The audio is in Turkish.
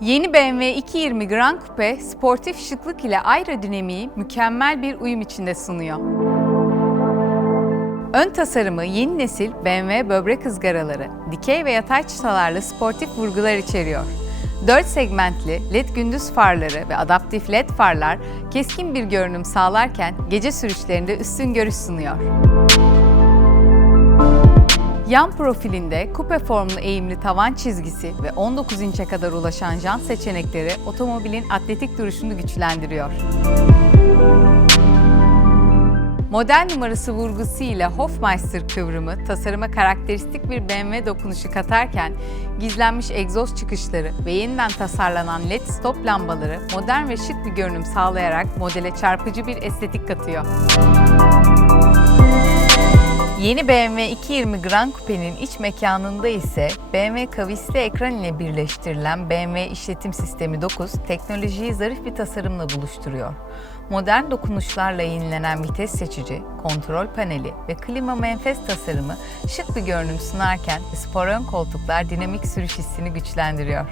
Yeni BMW 220 Grand Coupe sportif şıklık ile aerodinamiği mükemmel bir uyum içinde sunuyor. Ön tasarımı yeni nesil BMW böbrek ızgaraları, dikey ve yatay çıtalarla sportif vurgular içeriyor. 4 segmentli LED gündüz farları ve adaptif LED farlar keskin bir görünüm sağlarken gece sürüşlerinde üstün görüş sunuyor. Yan profilinde kupe formlu eğimli tavan çizgisi ve 19 inçe kadar ulaşan jant seçenekleri otomobilin atletik duruşunu güçlendiriyor. Model numarası vurgusuyla Hofmeister kıvrımı tasarıma karakteristik bir BMW dokunuşu katarken gizlenmiş egzoz çıkışları ve yeniden tasarlanan LED stop lambaları modern ve şık bir görünüm sağlayarak modele çarpıcı bir estetik katıyor. Yeni BMW 220 Grand Coupe'nin iç mekanında ise BMW kavisli ekran ile birleştirilen BMW işletim sistemi 9 teknolojiyi zarif bir tasarımla buluşturuyor. Modern dokunuşlarla yenilenen vites seçici, kontrol paneli ve klima menfez tasarımı şık bir görünüm sunarken spor ön koltuklar dinamik sürüş hissini güçlendiriyor.